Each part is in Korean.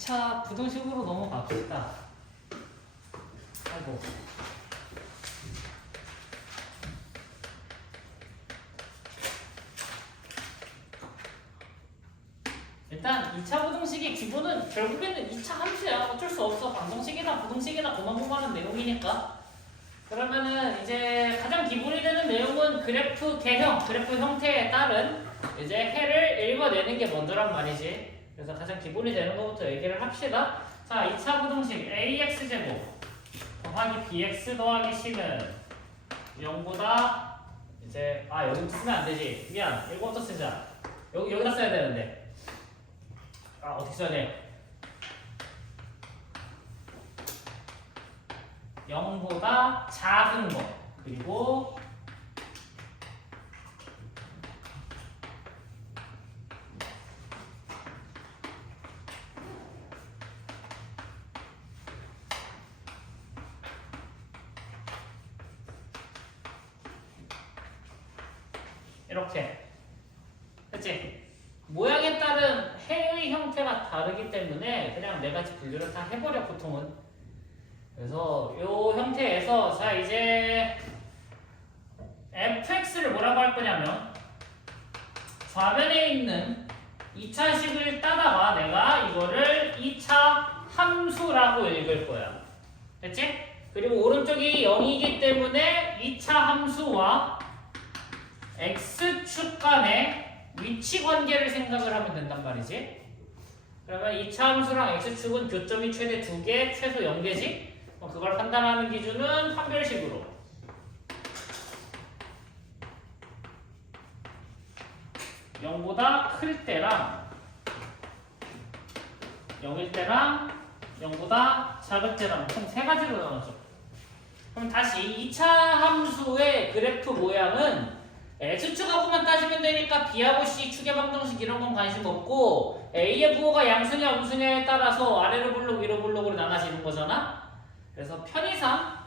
2차 부등식으로 넘어갑시다. 아이고. 일단 2차 부등식의 기본은 결국에는 2차 함수야. 어쩔 수 없어. 방정식이나 부등식이나 그만 공부하는 내용이니까. 그러면은 이제 가장 기본이 되는 내용은 그래프 개형, 그래프 형태에 따른 이제 해를 읽어내는 게 먼저란 말이지. 그래서 가장 기본이 되는 것부터 얘기를 합시다. 자, 2차 부등식 ax제곱 더하기 bx 더하기 c는 0보다 이제 여기 쓰면 안 되지. 미안. 이거부터 쓰자. 여기다 써야 되는데. 어떻게 써야 돼? 0보다 작은 거. 그리고 이렇게. 됐지? 모양에 따른 해의 형태가 다르기 때문에 그냥 네 가지 분류를 다 해버려 보통은. 그래서 요 형태에서 자 이제 fx를 뭐라고 할 거냐면 좌변에 있는 2차식을 따다가 내가 이거를 2차 함수라고 읽을 거야. 됐지? 그리고 오른쪽이 0이기 때문에 2차 함수와 x축 간의 위치 관계를 생각을 하면 된단 말이지. 그러면 2차 함수랑 x축은 교점이 최대 2개, 최소 0개지? 그걸 판단하는 기준은 판별식으로 0보다 클 때랑 0일 때랑 0보다 작을 때랑 총 세 가지로 나눠져. 그럼 다시 2차 함수의 그래프 모양은 x축하고만 따지면 되니까 b하고 c 축의 방정식 이런 건 관심 없고 a의 부호가 양수냐 음수냐에 따라서 아래로 블록 위로 블록으로 나눠지는 거잖아. 그래서 편의상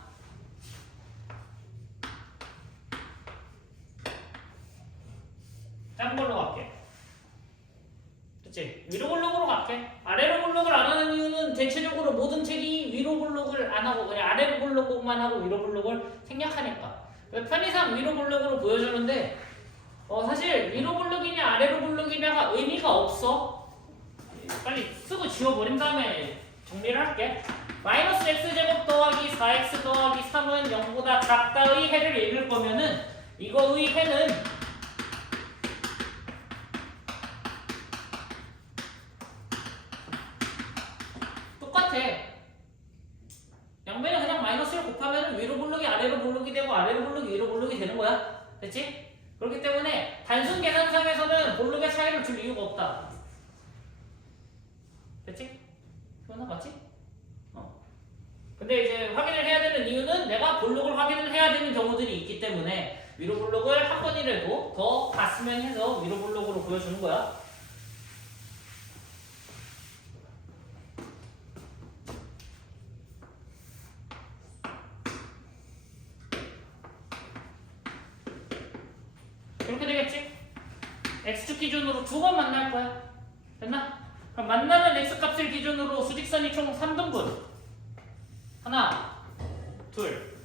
짠 걸로 갈게. 그치? 위로 블록으로 갈게. 아래로 블록을 안 하는 이유는 대체적으로 모든 책이 위로 블록을 안 하고 그냥 아래로 블록만 하고 위로 블록을 생략하니까. 편의상 위로 블록으로 보여주는데 사실 위로 블록이냐 아래로 블록이냐가 의미가 없어. 빨리 쓰고 지워버린 다음에 정리를 할게. 마이너스 x제곱 더하기 4x 더하기 3은 0보다 작다의 해를 읽을 거면은 이거의 해는 똑같아. 양변에 그냥 마이너스를 곱하면 위로 블록이 아래로 블록이 되고 아래로 블록이 위로 블록이 되는 거야. 됐지? 그렇기 때문에 단순 계산상에서는 블록의 차이를 줄 이유가 없다. 됐지? 그거나 맞지? 근데 이제 확인을 해야 되는 이유는 내가 블록을 확인을 해야 되는 경우들이 있기 때문에 위로 블록을 한 번이라도 더 봤으면 해서 위로 블록으로 보여주는 거야. 이렇게 되겠지? x축 기준으로 두 번 만날 거야. 됐나? 그럼 만나는 x값을 기준으로 수직선이 총 3등분. 하나, 둘.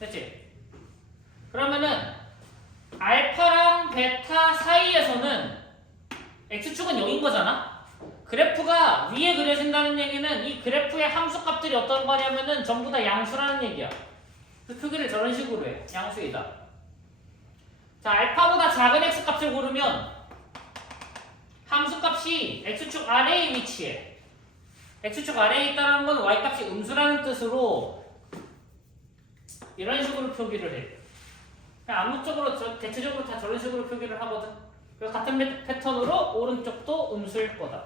됐지? 그러면은 알파랑 베타 사이에서는 x축은 0인 거잖아? 그래프가 위에 그려진다는 얘기는 이 그래프의 함수값들이 어떤 거냐면은 전부 다 양수라는 얘기야. 그 표기를 저런 식으로 해. 양수이다. 자, 알파보다 작은 x값을 고르면 함수값이 x축 아래에 위치해. x축 아래에 있다는 건 y값이 음수라는 뜻으로 이런 식으로 표기를 해. 그냥 암묵적으로 대체적으로 다 저런 식으로 표기를 하거든. 그래서 같은 패턴으로 오른쪽도 음수일 거다.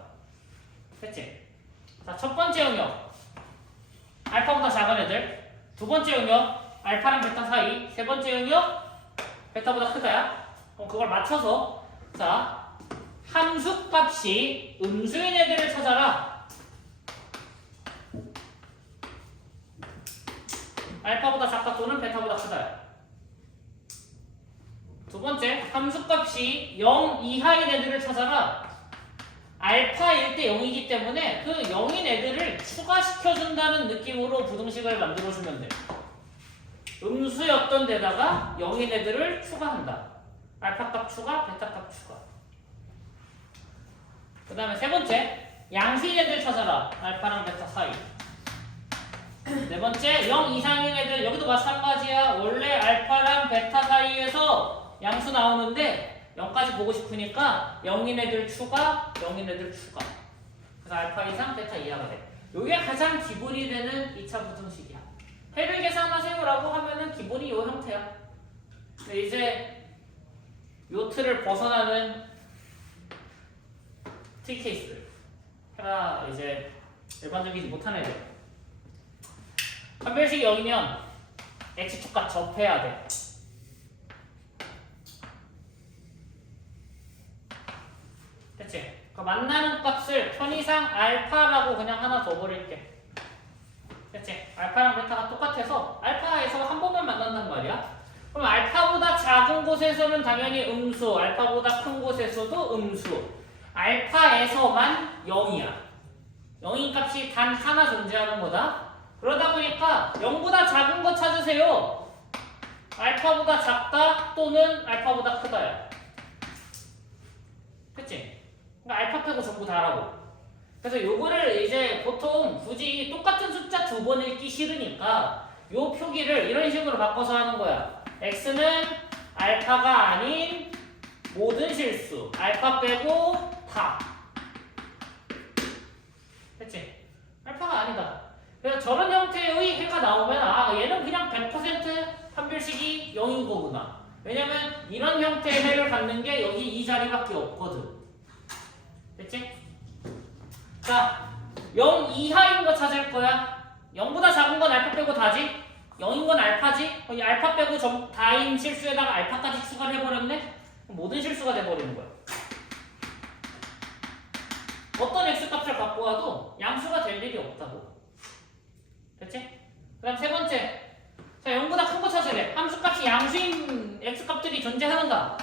됐지? 자, 첫 번째 영역 알파보다 작은 애들. 두 번째 영역 알파랑 베타 사이. 세 번째 영역 베타보다 크다야. 그럼 그걸 맞춰서 자 함수값이 음수인 애들을 찾아라. 알파보다 작다 또는 베타보다 크다. 두 번째, 함수값이 0 이하인 애들을 찾아라. 알파일 때 0이기 때문에 그 0인 애들을 추가시켜준다는 느낌으로 부등식을 만들어주면 돼. 음수였던 데다가 0인 애들을 추가한다. 알파 값 추가, 베타 값 추가. 그 다음에 세 번째, 양수인 애들 찾아라. 알파랑 베타 사이. 네 번째, 0 이상인 애들. 여기도 마찬가지야. 원래 알파랑 베타 사이에서 양수 나오는데 0까지 보고 싶으니까 0인 애들 추가, 0인 애들 추가. 그래서 알파 이상, 베타 이하가 돼. 이게 가장 기본이 되는 2차 부등식이야. 해를 계산하세요라고 하면은 기본이 이 형태야. 근데 이제 요 틀을 벗어나는 T 케이스들. 해가 이제 일반적이지 못한 애들. 판별식이 0이면 x축과 접해야 돼. 됐지? 그 만나는 값을 편의상 알파라고 그냥 하나 더 버릴게. 됐지? 알파랑 베타가 똑같아서 알파에서 한 번만 만난단 말이야. 그럼 알파보다 작은 곳에서는 당연히 음수, 알파보다 큰 곳에서도 음수. 알파에서만 0이야. 0인 값이 단 하나 존재하는 거다. 그러다 보니까 0보다 작은 거 찾으세요. 알파보다 작다 또는 알파보다 크다야. 그치? 그러니까 알파 빼고 전부 다라고. 그래서 요거를 이제 보통 굳이 똑같은 숫자 두 번 읽기 싫으니까 요 표기를 이런 식으로 바꿔서 하는 거야. x는 알파가 아닌 모든 실수. 알파 빼고 다. 됐지? 알파가 아니다. 그래서 저런 형태의 해가 나오면 아 얘는 그냥 100% 판별식이 0인 거구나. 왜냐면 이런 형태의 해를 갖는 게 여기 이 자리밖에 없거든. 됐지? 자, 0 이하인 거 찾을 거야. 0보다 작은 건 알파 빼고 다지? 0인 건 알파지? 이 알파 빼고 다인 실수에다가 알파까지 추가를 해버렸네? 모든 실수가 돼버리는 거야. 어떤 x값을 갖고 와도 양수가 될 일이 없다고. 됐지? 그 다음 세 번째. 자, 0보다 큰 거 찾아야 돼. 함수값이 양수인 x값들이 존재하는가?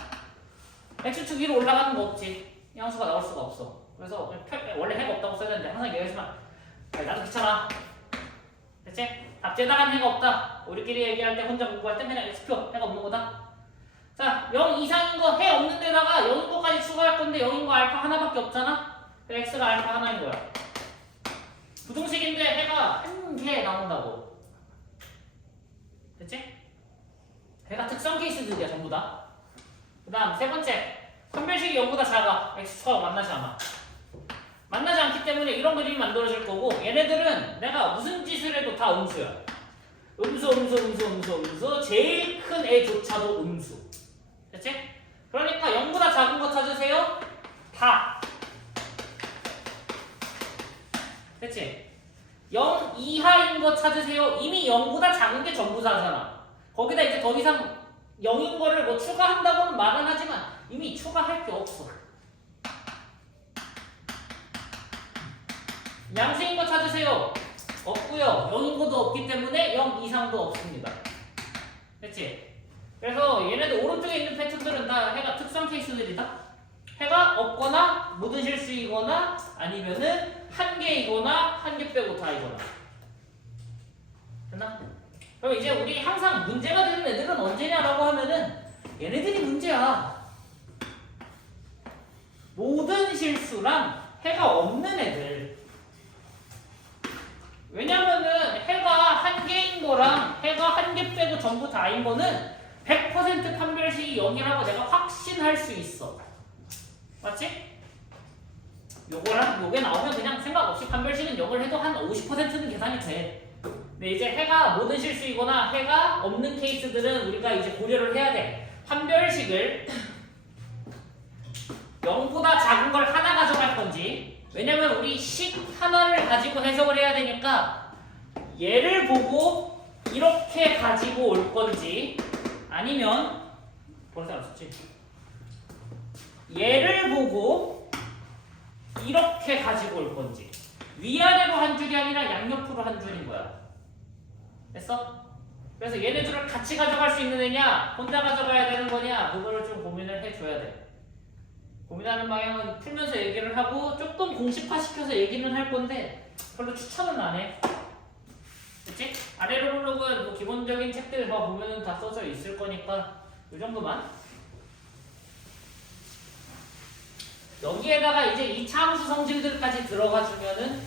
x축 위로 올라가는 거 없지. 양수가 나올 수가 없어. 그래서 원래 해가 없다고 써야 되는데 항상 얘기하지만 나도 귀찮아. 됐지? 답재다간 해가 없다. 우리끼리 얘기할 때 혼자 공부할 때 그냥 x표 해가 없는 거다. 자, 0 이상인 거 해 없는 데다가 0인 거까지 추가할 건데 0인 거 알파 하나밖에 없잖아? 그래서 x가 알파 하나인 거야. 부등식인데 해가 한 개 나온다고. 됐지? 해가 특성 케이스들이야 전부 다. 그 다음 세 번째. 판별식이 0보다 작아. x축하고 만나지 않아. 만나지 않기 때문에 이런 그림이 만들어질 거고 얘네들은 내가 무슨 짓을 해도 다 음수야. 음수 제일 큰 애조차도 음수. 됐지? 그러니까 0보다 작은 거 찾으세요. 다. 됐지? 0 이하인 거 찾으세요. 이미 0보다 작은 게 전부 다잖아. 거기다 이제 더 이상 0인 거를 뭐 추가한다고는 말은 하지만 이미 추가할 게 없어. 양수인 거 찾으세요. 없고요. 0인 것도 없기 때문에 0 이상도 없습니다. 됐지? 그래서 얘네들 오른쪽에 있는 패턴들은 다 해가 특성 케이스들이다. 해가 없거나 모든 실수이거나 아니면은 한 개이거나 한 개 빼고 다이거나. 됐나? 그럼 이제 우리 항상 문제가 되는 애들은 언제냐라고 하면은 얘네들이 문제야. 모든 실수랑 해가 없는 애들. 왜냐면은 해가 한 개인 거랑 해가 한 개 빼고 전부 다인 거는 100% 판별식이 0이라고 내가 확신할 수 있어. 맞지? 요거랑 요게 나오면 그냥 생각 없이 판별식은 0을 해도 한 50%는 계산이 돼. 근데 이제 해가 모든 실수이거나 해가 없는 케이스들은 우리가 이제 고려를 해야 돼. 판별식을 0보다 작은 걸 하나 가져갈 건지, 왜냐면 우리 식 하나를 가지고 해석을 해야 되니까 얘를 보고 이렇게 가지고 올 건지 아니면 보는 사람 없었지? 얘를 보고 이렇게 가지고 올 건지. 위아래로 한 줄이 아니라 양옆으로 한 줄인 거야. 됐어? 그래서 얘네들을 같이 가져갈 수 있는 애냐 혼자 가져가야 되는 거냐 그거를 좀 고민을 해줘야 돼. 고민하는 방향은 풀면서 얘기를 하고 조금 공식화시켜서 얘기는 할 건데 별로 추천은 안 해. 그치? 아래로 블록은 뭐 기본적인 책들 뭐 보면은 다 써져 있을 거니까 이 정도만. 여기에다가 이제 2차 함수 성질들까지 들어가 주면은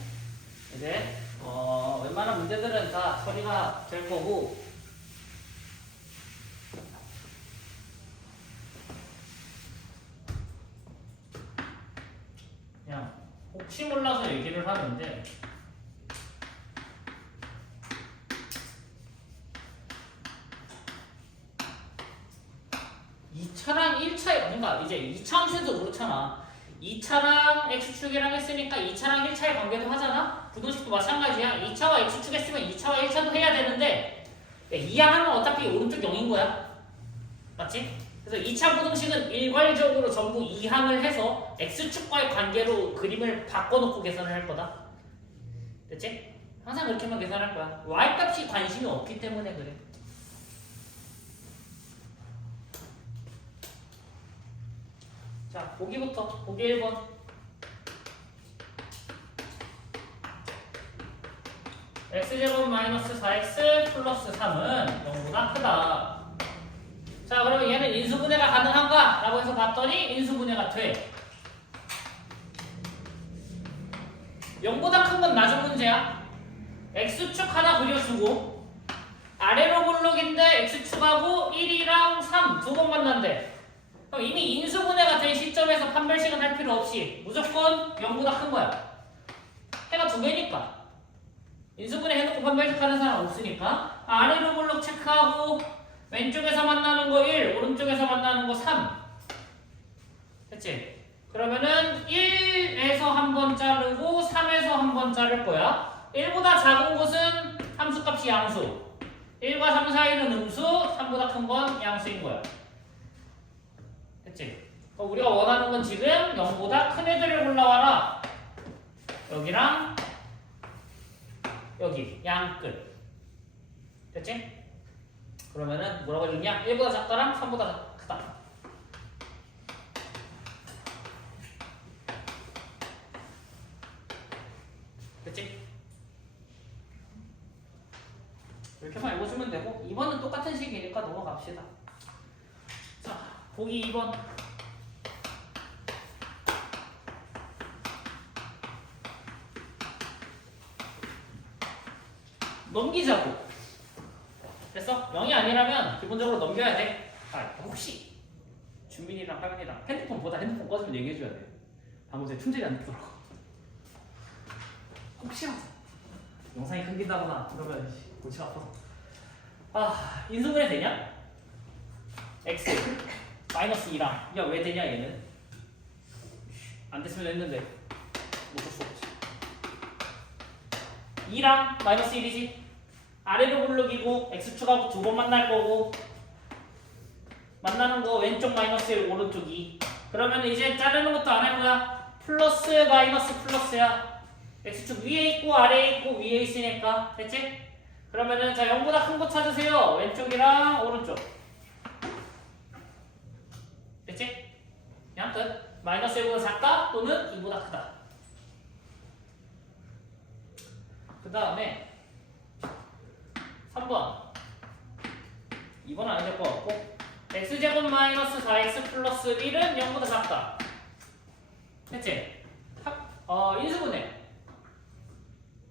이제 웬만한 문제들은 다 처리가 될 거고. 그냥 혹시 몰라서 얘기를 하는데 이 차랑 1차 뭔가 이제 2차 함수도 그렇잖아. 2차랑 x축이랑 했으니까 2차랑 1차의 관계도 하잖아. 부등식도 마찬가지야. 2차와 x축 했으면 2차와 1차도 해야 되는데 이항하면 어차피 오른쪽 0인 거야. 맞지? 그래서 2차 부등식은 일괄적으로 전부 이항을 해서 x축과의 관계로 그림을 바꿔놓고 계산을 할 거다. 됐지? 항상 그렇게만 계산할 거야. y값이 관심이 없기 때문에 그래. 자, 보기부터. 보기 1번. x제곱 마이너스 4x 플러스 3은 0보다 크다. 자, 그러면 얘는 인수분해가 가능한가? 라고 해서 봤더니 인수분해가 돼. 0보다 큰 건 낮은 문제야. x축 하나 그려주고 아래로 블록인데 x축하고 1이랑 3 두 번 만난대. 그럼 이미 인수분해가 된 시점에서 판별식은 할 필요 없이 무조건 0보다 큰 거야. 해가 두 개니까. 인수분해 해놓고 판별식 하는 사람 없으니까 아래로 블록 체크하고 왼쪽에서 만나는 거 1, 오른쪽에서 만나는 거 3. 됐지? 그러면은 1에서 한 번 자르고 3에서 한 번 자를 거야. 1보다 작은 곳은 함수값이 양수. 1과 3 사이는 음수, 3보다 큰 건 양수인 거야. 됐지? 그럼 우리가 원하는 건 지금 0보다 큰 애들을 골라와라. 여기랑 여기 양끝. 됐지? 그러면은 뭐라고 해줬냐? 1보다 작다랑 3보다 크다. 됐지? 이렇게만 읽어주면 되고 2번은 똑같은 식이니까 넘어갑시다. 자, 보기 2번. 넘기자고. 됐어? 0이 아니라면 기본적으로 넘겨야 돼. 아, 혹시 준민이랑 하연이랑 핸드폰 보다 핸드폰 꺼지면 얘기해줘야 돼. 방금 전에 충전이 안 되더라고. 혹시라도 영상이 끊긴다거나 그러면 골치 아파서. 아, 인수분해 되냐? x 마이너스 2랑 야, 왜 되냐 얘는? 안 됐으면 했는데 못 줄 수 없지. 2랑 마이너스 1이지? 아래로 블록이고 x축하고 두 번 만날 거고 만나는 거 왼쪽 마이너스 1 오른쪽 2. 그러면 이제 자르는 것도 안 할 거야. 플러스 마이너스 플러스야. x축 위에 있고 아래에 있고 위에 있으니까. 됐지? 그러면은 자 0보다 큰 거 찾으세요. 왼쪽이랑 오른쪽. 됐지? 그냥 끝. 마이너스 1보다 작다 또는 2보다 크다. 그 다음에 3번 2번은 안 될 것 같고 x제곱 마이너스 4x 플러스 1은 0보다 작다. 됐지? 인수분해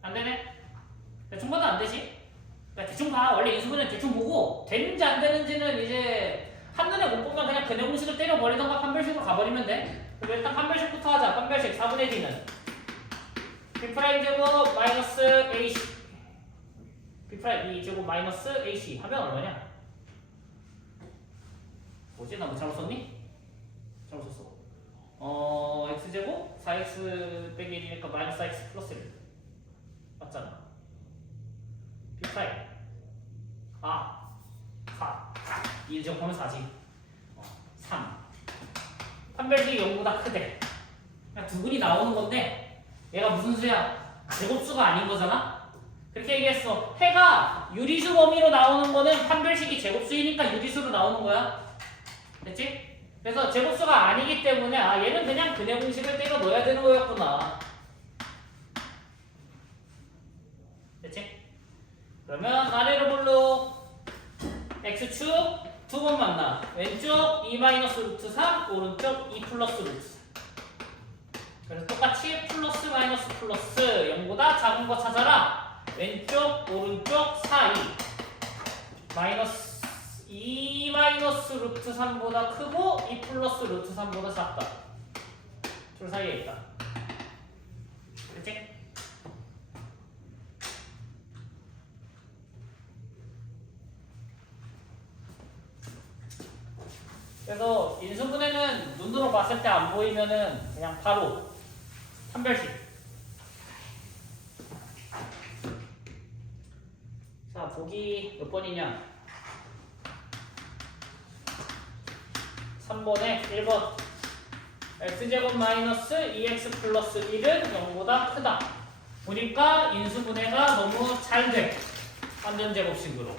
안 되네? 대충 봐도 안 되지? 그러니까 대충 봐. 원래 인수분해 대충 보고 되는지 안 되는지는 이제 한눈에 못 보면 그냥 근해 공식을 때려버리던가 판별식으로 가버리면 돼. 그럼 일단 판별식부터 하자. 판별식 4분의 d는 b' 제곱 마이너스 ac b' 제곱 마이너스 ac 하면 얼마냐? 뭐지? 나 뭐 잘못 썼니? 잘못 썼어. x제곱 4x 빼기 1이니까 마이너스 4x 플러스 1 맞잖아. b' 4 2제곱 하면 4지. 3 판별식이 0보다 크대. 그냥 두 분이 나오는 건데 얘가 무슨 수야? 제곱수가 아닌 거잖아? 그렇게 얘기했어. 해가 유리수 범위로 나오는 거는 판별식이 제곱수이니까 유리수로 나오는 거야. 됐지? 그래서 제곱수가 아니기 때문에 아 얘는 그냥 근해 공식을 때려 넣어야 되는 거였구나. 됐지? 그러면 아래로 볼로 x축 두 번 만나. 왼쪽 2 마이너스 루트 3, 오른쪽 2 플러스 루트 3. 그래서 똑같이 플러스 마이너스 플러스 0보다 작은 거 찾아라. 왼쪽 오른쪽 사이 마이너스 2 마이너스 루트 3보다 크고 2 플러스 루트 3보다 작다. 둘 사이에 있다. 그치? 그래서 인수분해는 눈으로 봤을 때 안 보이면은 그냥 바로 판별식. 자, 보기 몇 번이냐? 3번에 1번. x제곱 마이너스 2x 플러스 1은 0보다 크다. 보니까 인수분해가 너무 잘 돼. 완전제곱식으로.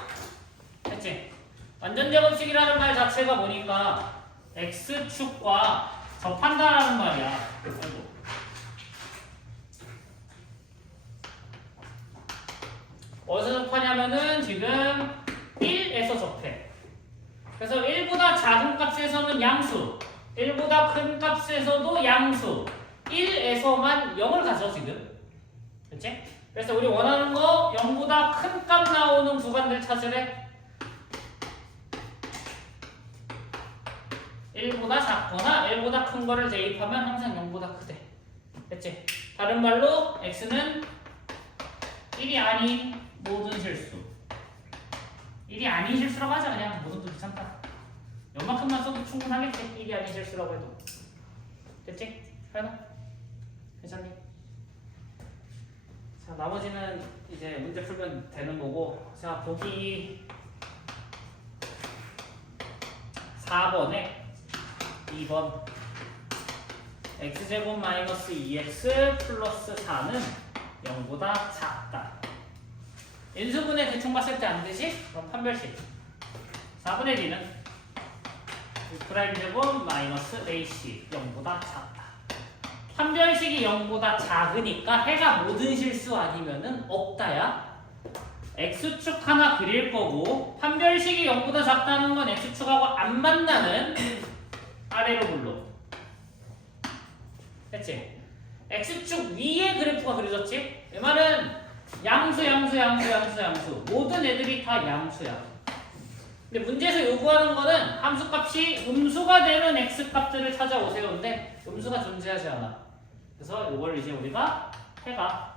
했지? 완전제곱식이라는 말 자체가 보니까 x축과 접한다라는 말이야. 아이고. 어디서 접하냐면은 지금 1에서 접해. 그래서 1보다 작은 값에서는 양수, 1보다 큰 값에서도 양수, 1에서만 0을 가져 지금. 그치? 그래서 우리 원하는 거 0보다 큰 값 나오는 구간들 찾으래. 1보다 작거나 1보다 큰 거를 대입하면 항상 0보다 크대. 됐지? 다른 말로 x는 1이 아닌 모든 실수. 1이 아닌 실수라고 하자. 그냥 모든 도 괜찮다. 요만큼만 써도 충분하겠지. 1이 아닌 실수라고 해도. 됐지? 하연아? 괜찮니? 자, 나머지는 이제 문제 풀면 되는 거고. 자, 보기 4번에 2번 x제곱 마이너스 2x 플러스 4는 0보다 작다. 인수분해 대충 봤을 때 안 되지? 그럼 판별식. 4분의 D는 프라임 제곱 마이너스 AC 0보다 작다. 판별식이 0보다 작으니까 해가 모든 실수 아니면은 없다야. x축 하나 그릴 거고 판별식이 0보다 작다는 건 x축하고 안 만나는 아래로 불러. 됐지? x축 위에 그래프가 그려졌지? 이 말은 양수 모든 애들이 다 양수야. 근데 문제에서 요구하는 거는 함수값이 음수가 되는 x값들을 찾아오세요. 근데 음수가 존재하지 않아. 그래서 이걸 이제 우리가 해가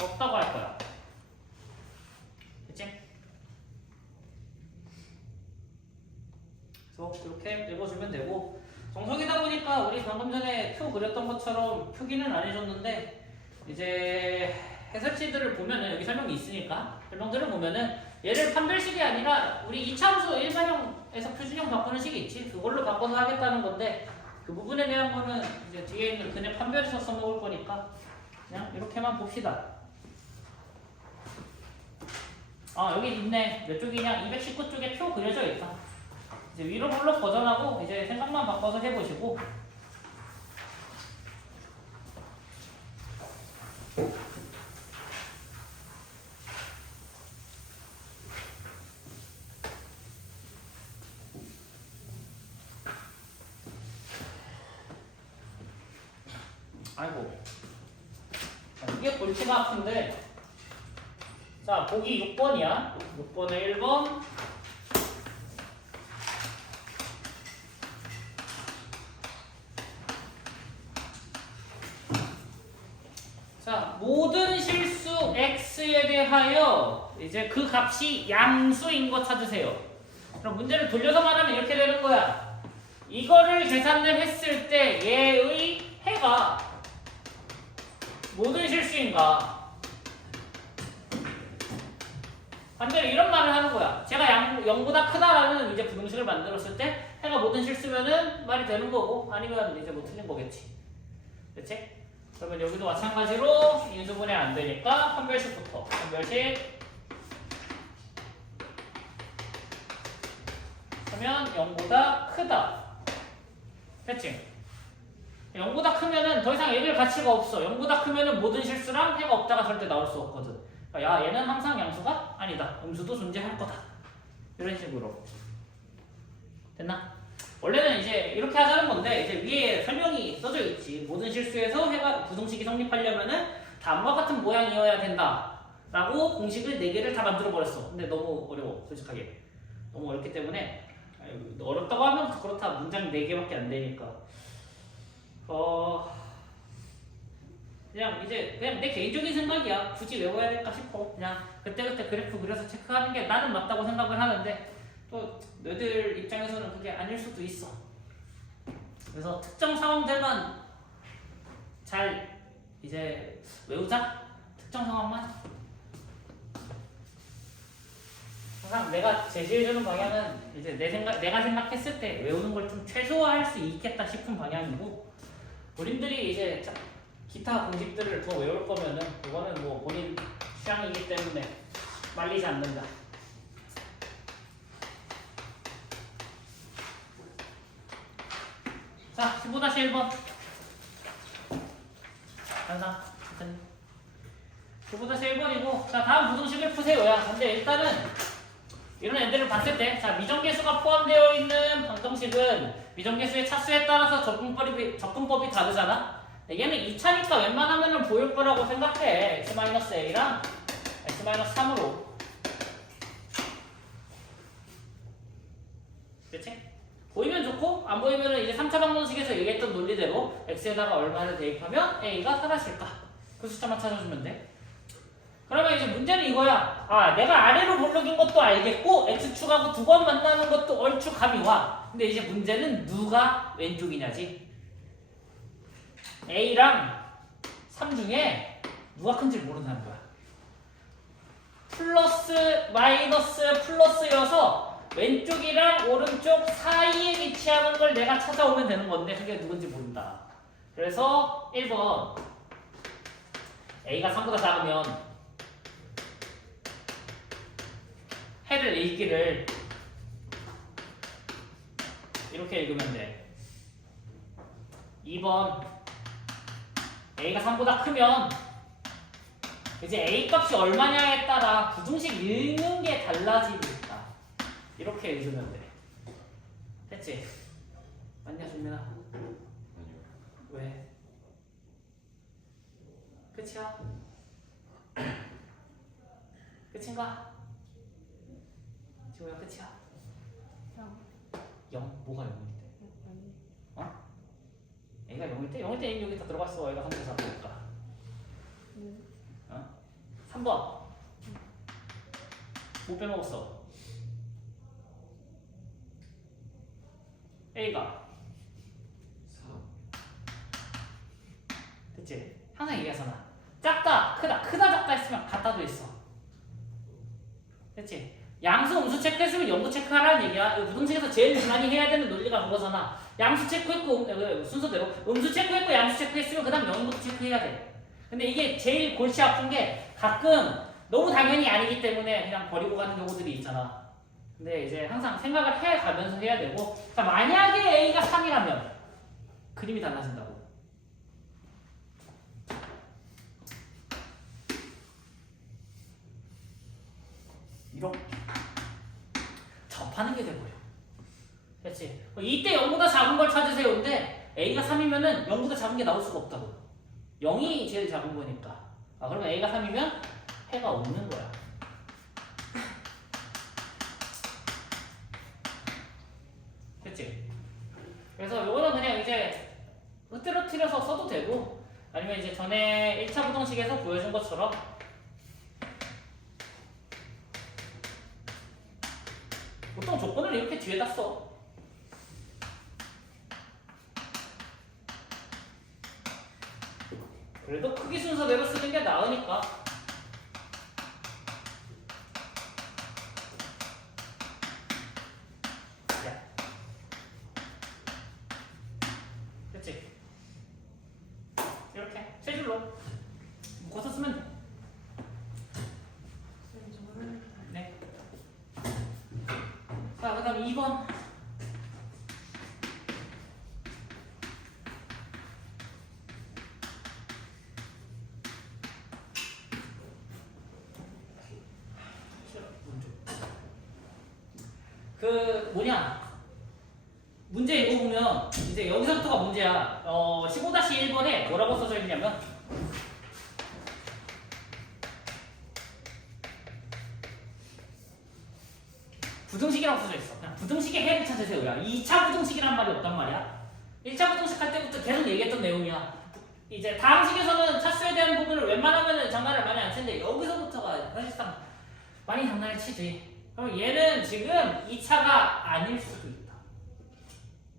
없다고 할 거야. 됐지? 그래서 이렇게 읽어주면 되고, 정석이다 보니까 우리 방금 전에 표 그렸던 것처럼 표기는 안 해줬는데 이제 해설지들을 보면은 여기 설명이 있으니까 설명들을 보면은 얘를 판별식이 아니라 우리 2차 함수 일반형에서 표준형 바꾸는 식이 있지. 그걸로 바꿔서 하겠다는 건데 그 부분에 대한 거는 이제 뒤에 있는 그냥 판별에서 써먹을 거니까 그냥 이렇게만 봅시다. 아, 여기 있네. 몇 쪽이냐? 219쪽에 표 그려져 있다. 이제 위로 볼록 버전하고 이제 생각만 바꿔서 해보시고. 아이고, 이게 골치가 아픈데. 자, 보기 6번이야. 6번에 1번. 자, 모든 실수 x에 대하여 이제 그 값이 양수인 거 찾으세요. 그럼 문제를 돌려서 말하면 이렇게 되는 거야. 이거를 계산을 했을 때 얘의 해가 모든 실수인가? 반대로 이런 말을 하는 거야. 제가 0보다 크다라는 이제 부등식을 만들었을 때 해가 모든 실수면은 말이 되는 거고, 아니면 이제 뭐 틀린 거겠지. 그치? 그러면 여기도 마찬가지로 인수분해 안 되니까 판별식부터. 판별식 아니면 0보다 크다. 됐지? 0보다 크면은 더 이상 얘기할 가치가 없어. 0보다 크면은 모든 실수랑 해가 없다가 절대 나올 수 없거든. 그러니까 야, 얘는 항상 양수가 아니다. 음수도 존재할 거다. 이런 식으로. 됐나? 원래는 이제 이렇게 하자는 건데 이제 위에 설명이 써져 있지. 모든 실수에서 해가 부등식이 성립하려면은 다음과 같은 모양이어야 된다. 라고 공식을 4개를 다 만들어 버렸어. 근데 너무 어려워. 솔직하게. 너무 어렵기 때문에 어렵다고 하면 그렇다. 문장 4개밖에 안 되니까. 그냥 이제 그냥 내 개인적인 생각이야. 굳이 외워야 될까 싶어. 그냥 그때그때 그래프 그려서 체크하는 게 나는 맞다고 생각을 하는데 또 너희들 입장에서는 그게 아닐 수도 있어. 그래서 특정 상황들만 잘 이제 외우자. 특정 상황만. 항상 내가 제시해주는 방향은 이제 내가 생각했을 때 외우는 걸 좀 최소화할 수 있겠다 싶은 방향이고, 본인들이 이제 기타 공식들을 더 외울 거면은 그거는 뭐 본인 취향이기 때문에 말리지 않는다. 자, 15-1번. 항상 15-1번이고, 자, 다음 부등식을 푸세요야. 근데 일단은 이런 애들을 봤을 때, 자, 미정계수가 포함되어 있는 방정식은 미정계수의 차수에 따라서 접근법이 다르잖아. 얘는 2차니까 웬만하면 보일 거라고 생각해. x-a랑 x-3으로. 그치? 보이면 좋고, 안 보이면 이제 3차 방정식에서 얘기했던 논리대로 x에다가 얼마를 대입하면 a가 사라질까? 그 숫자만 찾아주면 돼. 그러면 이제 문제는 이거야. 아, 내가 아래로 볼록인 것도 알겠고 x축하고 두 번 만나는 것도 얼추 감이 와. 근데 이제 문제는 누가 왼쪽이냐지. a랑 3 중에 누가 큰지 모른다는 거야. 플러스 마이너스 플러스여서 왼쪽이랑 오른쪽 사이에 위치하는 걸 내가 찾아오면 되는 건데 그게 누군지 모른다. 그래서 1번 a가 3보다 작으면 해를 읽기를 이렇게 읽으면 돼. 2번 a가 3보다 크면 이제 a 값이 얼마냐에 따라 부등식 읽는 게 달라지니까 이렇게 읽으면 돼. 됐지? 맞냐 준민아? 아니요. 왜? 끝이야? 끝인가? 지호야 끝이야? 0. 뭐가 0인데? 어? A가 0일 때? 0일 때 A 여기 다 들어갔어. A가 3대 4니까. 어? 3번. 뭐 빼먹었어? A가 4. 됐지? 항상 얘기하잖아. 작다, 크다, 작다 했으면 같다도 있어. 됐지? 양수, 음수 체크했으면 영도 체크하라는 얘기야. 부등식에서 제일 많이 해야 되는 논리가 그거잖아. 양수 체크했고, 순서대로 음수 체크했고 양수 체크했으면 그 다음 영인 것도 체크해야 돼. 근데 이게 제일 골치 아픈 게 가끔 너무 당연히 아니기 때문에 그냥 버리고 가는 경우들이 있잖아. 근데 이제 항상 생각을 해가면서 해야 되고, 자, 만약에 A가 3이라면 그림이 달라진다고. 이렇게 접하는 게 돼버려. 그렇지? 이때 0보다 작은 걸 찾으세요. 근데 A가 3이면은 0보다 작은 게 나올 수가 없다고. 0이 제일 작은 거니까. 아, 그러면 A가 3이면 해가 없는 거야. 그렇지? 그래서 요거는 그냥 이제 으뜨러뜨려서 써도 되고, 아니면 이제 전에 1차 부등식에서 보여준 것처럼 보통 조건을 이렇게 뒤에다 써. 그래도 크기 순서대로 쓰는 게 나으니까. 야. 됐지? 이렇게 세 줄로 묶어서 쓰면 돼. 네. 자, 그 다음 2번. 그 뭐냐 문제 이거 보면 이제 여기서부터가 문제야. 15-1번에 뭐라고 써져 있냐면 부등식이라고 써져 있어. 그냥 부등식의 해를 찾으세요. 야, 2차 부등식이란 말이 없단 말이야. 1차 부등식 할 때부터 계속 얘기했던 내용이야. 이제 다항식에서는 차수에 대한 부분을 웬만하면 장난을 많이 안 치는데 여기서부터가 사실상 많이 장난을 치지. 그럼 얘는 지금 2차가 아닐 수도 있다.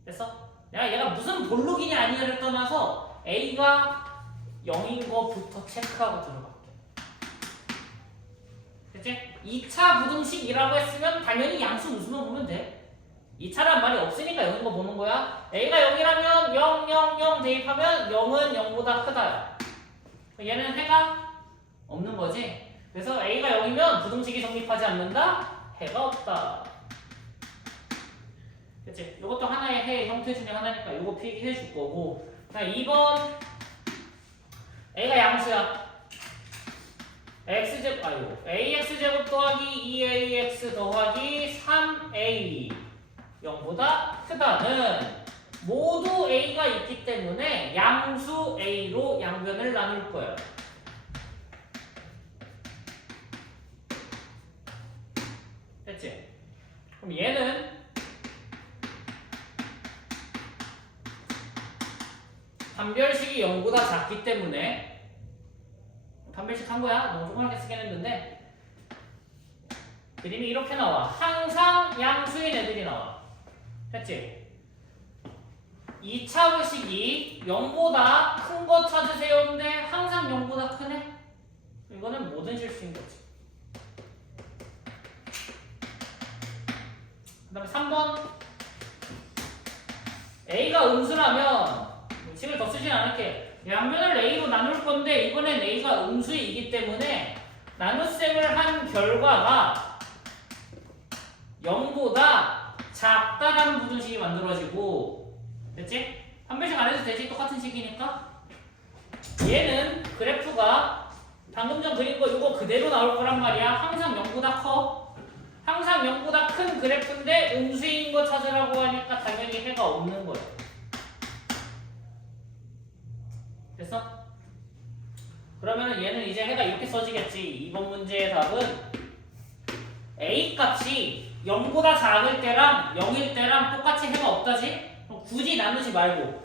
됐어? 내가 얘가 무슨 볼록이냐 아니냐를 떠나서 A가 0인 거부터 체크하고 들어갈게. 됐지? 2차 부등식이라고 했으면 당연히 양수 우수만 보면 돼. 2차란 말이 없으니까 0인 거 보는 거야. A가 0이라면 0, 0, 0 대입하면 0은 0보다 크다. 얘는 해가 없는 거지. 그래서 A가 0이면 부등식이 성립하지 않는다. 해가 없다. 그치? 이것도 하나의 해의 형태 중에 하나니까 이거 필기해 줄 거고. 자, 2번 A가 양수야. x제곱 ax제곱 더하기 2ax 더하기 3a 0보다 크다는 모두 a가 있기 때문에 양수 a로 양변을 나눌 거예요. 됐지? 그럼 얘는 판별식이 0보다 작기 때문에 판별식 한 거야. 너무 조그맣게 쓰긴 했는데 그림이 이렇게 나와. 항상 양수인 애들이 나와. 됐지? 2차 의식이 0보다 큰 거 찾으세요인데 항상 0보다 크네? 이거는 모든 실수인 거지. 그 다음에 3번 A가 음수라면 식을 더 쓰진 않을게. 양변을 A로 나눌 건데 이번엔 A가 음수이기 때문에 나눗셈을 한 결과가 0보다 작다라는 부등식이 만들어지고, 됐지? 판별식 안 해도 되지? 똑같은 식이니까. 얘는 그래프가 방금 전 그린 거 이거 그대로 나올 거란 말이야. 항상 0보다 커. 항상 0보다 큰 그래프인데 음수인 거 찾으라고 하니까 당연히 해가 없는 거야. 됐어? 그러면 얘는 이제 해가 이렇게 써지겠지. 이번 문제의 답은 A값이 0보다 작을 때랑 0일 때랑 똑같이 해가 없다지? 그럼 굳이 나누지 말고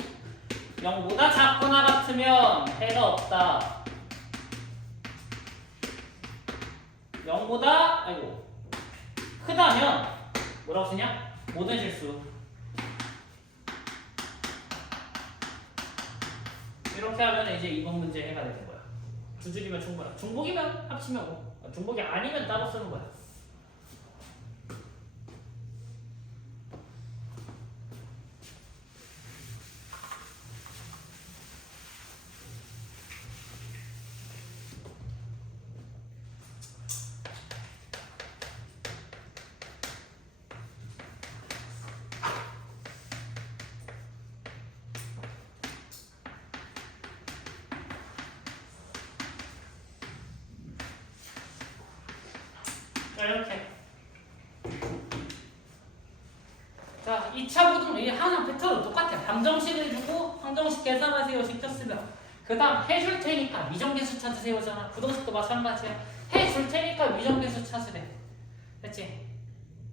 0보다 작거나 같으면 해가 없다. 0보다 크다면 뭐라고 쓰냐? 모든 실수. 이렇게 하면 이제 이번 문제 해가 되는 거야. 두 줄이면 충분해. 중복이면 합치면 뭐. 중복이 아니면 따로 쓰는 거야. 자, 이렇게. 자, 2차 부등, 이게 항상 패턴은 똑같아. 방정식을 주고, 방정식 계산하세요. 직접 쓰면. 그 다음, 해줄 테니까 미정계수 찾으세요잖아. 부등식도 마찬가지야. 해줄 테니까 미정계수 찾으래. 됐지?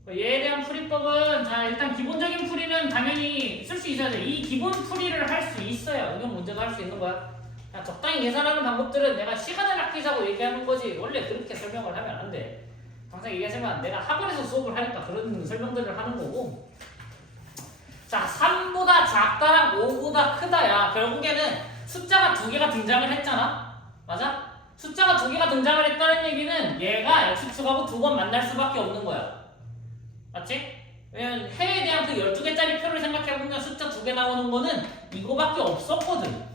얘에 대한 풀이법은, 자, 일단 기본적인 풀이는 당연히 쓸 수 있어야 돼. 이 기본 풀이를 할 수 있어야 응용 문제도 할 수 있는 거야. 자, 적당히 계산하는 방법들은 내가 시간을 아끼자고 얘기하는 거지. 원래 그렇게 설명을 하면 안 돼. 항상 얘기하지만 내가 학원에서 수업을 하니까 그런 설명들을 하는 거고. 자, 3보다 작다랑 5보다 크다야. 결국에는 숫자가 두 개가 등장을 했잖아. 맞아? 숫자가 두 개가 등장을 했다는 얘기는 얘가 x축하고 두 번 만날 수밖에 없는 거야. 맞지? 왜냐면 해에 대한 그 12개짜리 표를 생각해보면 숫자 두 개 나오는 거는 이거밖에 없었거든.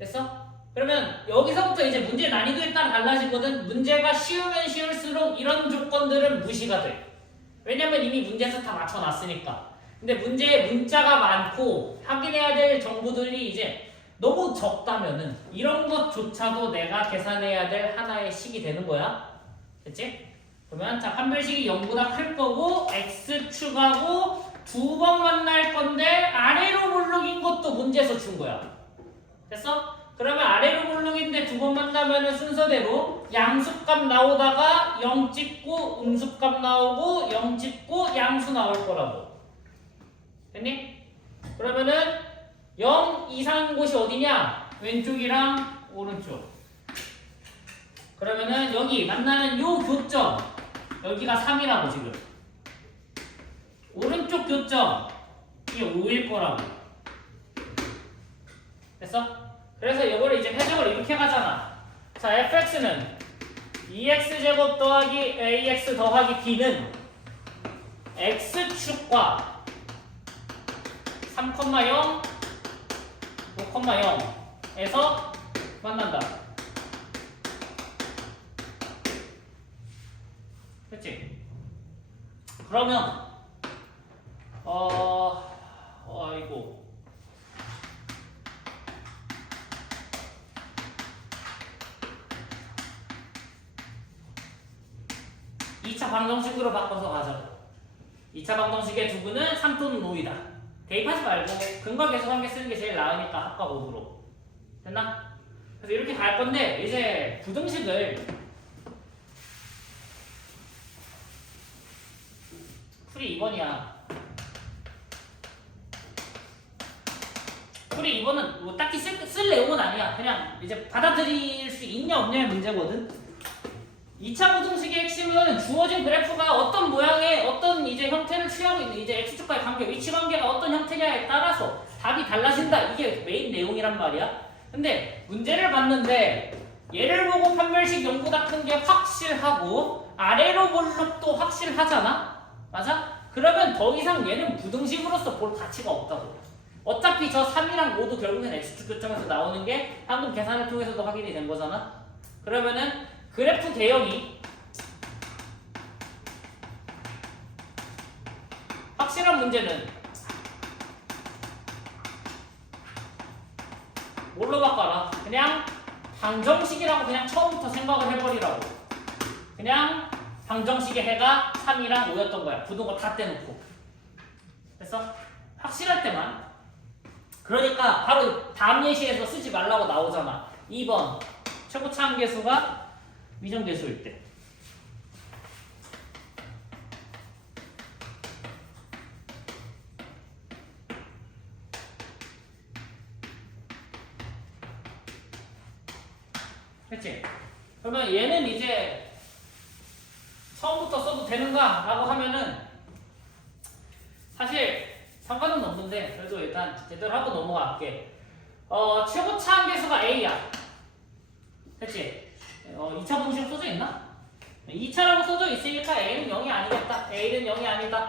됐어? 그러면 여기서부터 이제 문제 난이도에 따라 달라지거든. 문제가 쉬우면 쉬울수록 이런 조건들은 무시가 돼. 왜냐면 이미 문제에서 다 맞춰놨으니까. 근데 문제에 문자가 많고 확인해야 될 정보들이 이제 너무 적다면은 이런 것조차도 내가 계산해야 될 하나의 식이 되는 거야. 됐지? 그러면 자 판별식이 0보다 클 거고 x축하고 두 번 만날 건데 아래로 볼록인 것도 문제에서 준 거야. 됐어? 그러면 아래로 볼록인데 두 번 만나면은 순서대로 양수값 나오다가 0 찍고 음수값 나오고 0 찍고 양수 나올 거라고. 됐니? 그러면은 0 이상인 곳이 어디냐? 왼쪽이랑 오른쪽. 그러면은 여기 만나는 요 교점 여기가 3이라고 지금. 오른쪽 교점 이게 5일 거라고. 됐어? 그래서 이거를 이제 해석을 이렇게 가잖아. 자, fx는 2x제곱 더하기 ax 더하기 b는 x축과 3,0, 5,0에서 만난다. 그치? 그러면 이거 2차 방정식으로 바꿔서 가자. 2차 방정식의 두부는 3 또는 5이다. 대입하지 말고 근거 계속한 게 쓰는 게 제일 나으니까 합과 곱으로. 됐나? 그래서 이렇게 갈 건데 이제 부등식을 풀이 2번이야. 풀이 2번은 뭐 딱히 쓸 내용은 아니야. 그냥 이제 받아들일 수 있냐 없냐의 문제거든. 2차 부등식의 핵심은 주어진 그래프가 어떤 모양의 어떤 이제 형태를 취하고 있는 이제 x축과의 관계, 위치 관계가 어떤 형태냐에 따라서 답이 달라진다. 이게 메인 내용이란 말이야. 근데 문제를 봤는데 얘를 보고 판별식 0보다 큰 게 확실하고 아래로 볼록도 확실하잖아? 맞아? 그러면 더 이상 얘는 부등식으로서 볼 가치가 없다고. 어차피 저 3이랑 5도 결국엔 x축 교점에서 나오는 게 방금 계산을 통해서도 확인이 된 거잖아? 그러면은 그래프 대형이 확실한 문제는 뭘로 바꿔라? 그냥 방정식이라고 그냥 처음부터 생각을 해버리라고. 그냥 방정식의 해가 3이랑 5였던 거야. 부등호 다 떼놓고. 됐어? 확실할 때만. 그러니까 바로 다음 예시에서 쓰지 말라고 나오잖아. 2번 최고차 함계수가 위정계수일 때. 그치? 그러면 얘는 이제 처음부터 써도 되는가? 라고 하면은 사실 상관은 없는데 그래도 일단 제대로 하고 넘어갈게. 최고차 함계수가 A야. 그치? 2차 공식 써져 있나? 2차라고 써져 있으니까 A는 0이 아니겠다. A는 0이 아니다.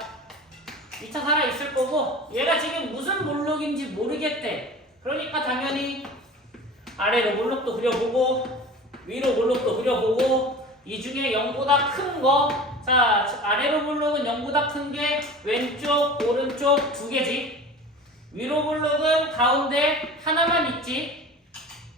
2차 살아있을 거고 얘가 지금 무슨 몰록인지 모르겠대. 그러니까 당연히 아래로 몰록도 그려보고 위로 몰록도 그려보고 이 중에 0보다 큰 거. 자, 아래로 몰록은 0보다 큰 게 왼쪽, 오른쪽 두 개지. 위로 몰록은 가운데 하나만 있지.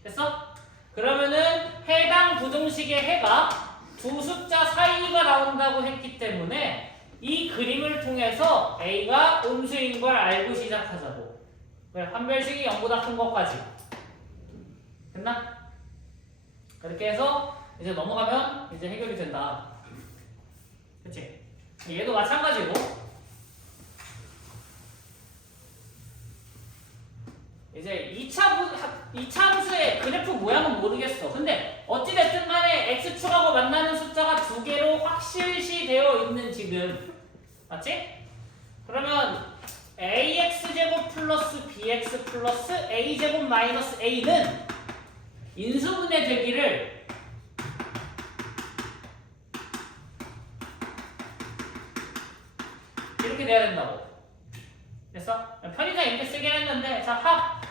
됐어? 그러면은 해당 부등식의 해가 두 숫자 사이가 나온다고 했기 때문에 이 그림을 통해서 A가 음수인 걸 알고 시작하자고. 그래, 판별식이 0보다 큰 것까지. 됐나? 그렇게 해서 이제 넘어가면 이제 해결이 된다. 그치? 얘도 마찬가지로 이제 2차 함수의 그래프 모양은 모르겠어. 근데 어찌됐든 간에 x축하고 만나는 숫자가 두 개로 확실시 되어 있는 지금. 맞지? 그러면 ax제곱 플러스 bx 플러스 a제곱 마이너스 a는 인수분해 되기를 이렇게 돼야 된다고. 됐어? 편의상 이렇게 쓰긴 했는데 자, 합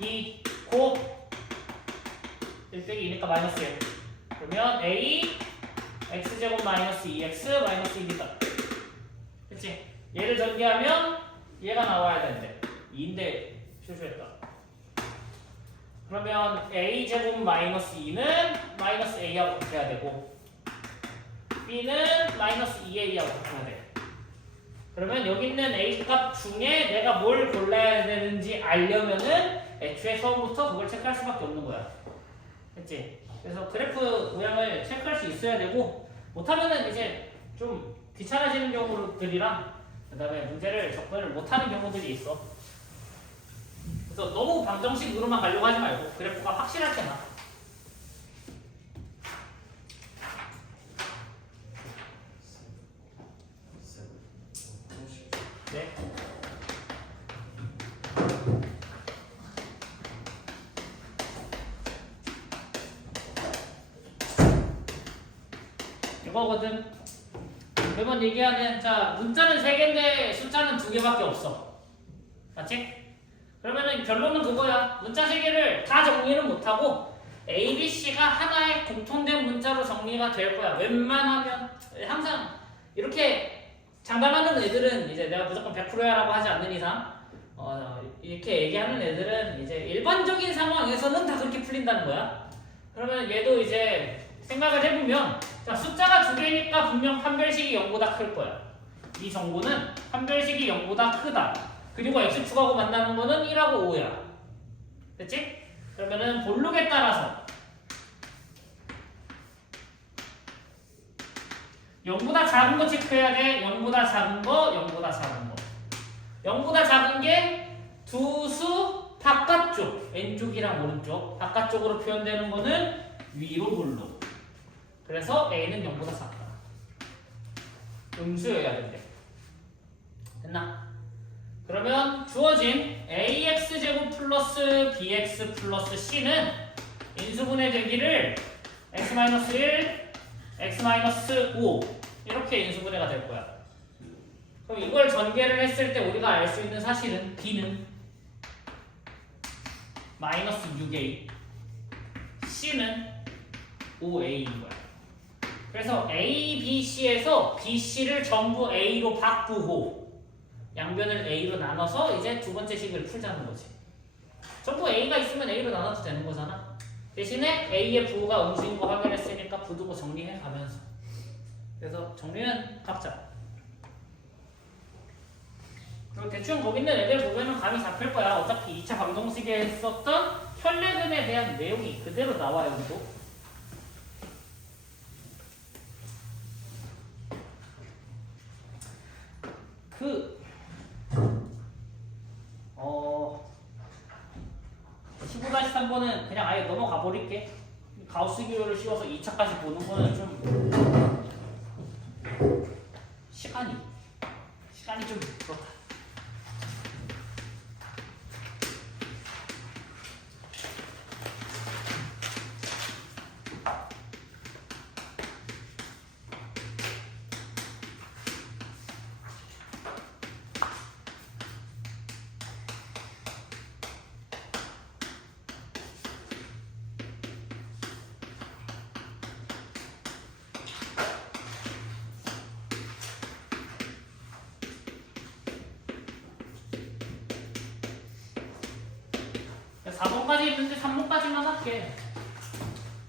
2, 곱 1 빼기 2니까 마이너스 1. 그러면 a x제곱 마이너스 2x 마이너스 1이다. 그치? 얘를 전개하면 얘가 나와야 되는데 2인데 실수했다. 그러면 a제곱 마이너스 2는 마이너스 a하고 같아야 되고 b는 마이너스 2a하고 바꿔야 돼. 그러면 여기 있는 a 값 중에 내가 뭘 골라야 되는지 알려면은 애초에 처음부터 그걸 체크할 수밖에 없는 거야. 됐지? 그래서 그래프 모양을 체크할 수 있어야 되고 못하면은 이제 좀 귀찮아지는 경우들이랑 그 다음에 문제를 접근을 못하는 경우들이 있어. 그래서 너무 방정식으로만 가려고 하지 말고 그래프가 확실할 때나. 네. 이거거든. 매번 얘기하는 자 문자는 3개인데 숫자는 2개밖에 없어. 맞지? 그러면은 결론은 그거야. 문자 3개를 다 정리는 못하고 A, B, C가 하나의 공통된 문자로 정리가 될 거야. 웬만하면 항상 이렇게 장담하는 애들은 이제 내가 무조건 100%야 라고 하지 않는 이상 이렇게 얘기하는 애들은 이제 일반적인 상황에서는 다 그렇게 풀린다는 거야. 그러면 얘도 이제 생각을 해보면 자, 숫자가 2개니까 분명 판별식이 0보다 클 거야. 이 정보는 판별식이 0보다 크다. 그리고 x축하고 만나는 거는 1하고 5야. 됐지? 그러면은 볼록에 따라서 0보다 작은 거 체크해야 돼. 0보다 작은 거, 0보다 작은 거. 0보다 작은 게 두 수 바깥쪽, 왼쪽이랑 오른쪽 바깥쪽으로 표현되는 거는 위로 볼록. 그래서 a는 0보다 작다. 음수여야 된대. 됐나? 그러면 주어진 ax제곱 플러스 bx 플러스 c는 인수분해 되기를 x-1, x-5 이렇게 인수분해가 될 거야. 그럼 이걸 전개를 했을 때 우리가 알 수 있는 사실은 b는 마이너스 6a, c는 5a인 거야. 그래서 a, b, c에서 b, c를 전부 a로 바꾸고 양변을 a로 나눠서 이제 두 번째 식을 풀자는 거지. 전부 a가 있으면 a로 나눠도 되는 거잖아. 대신에 a의 부호가 음수인 거 확인했으니까 부두고 정리해 가면서. 그래서 정리는 각자. 그리고 대충 거기 있는 애들 보면은 감이 잡힐 거야. 어차피 2차 방정식에 했었던 현례근에 대한 내용이 그대로 나와 여기도. 그 15-3번은 그냥 아예 넘어가 버릴게. 가우스 기호를 씌워서 2차까지 보는 거는 좀 시간이 좀 그렇다. 있는데 3번까지만 할게.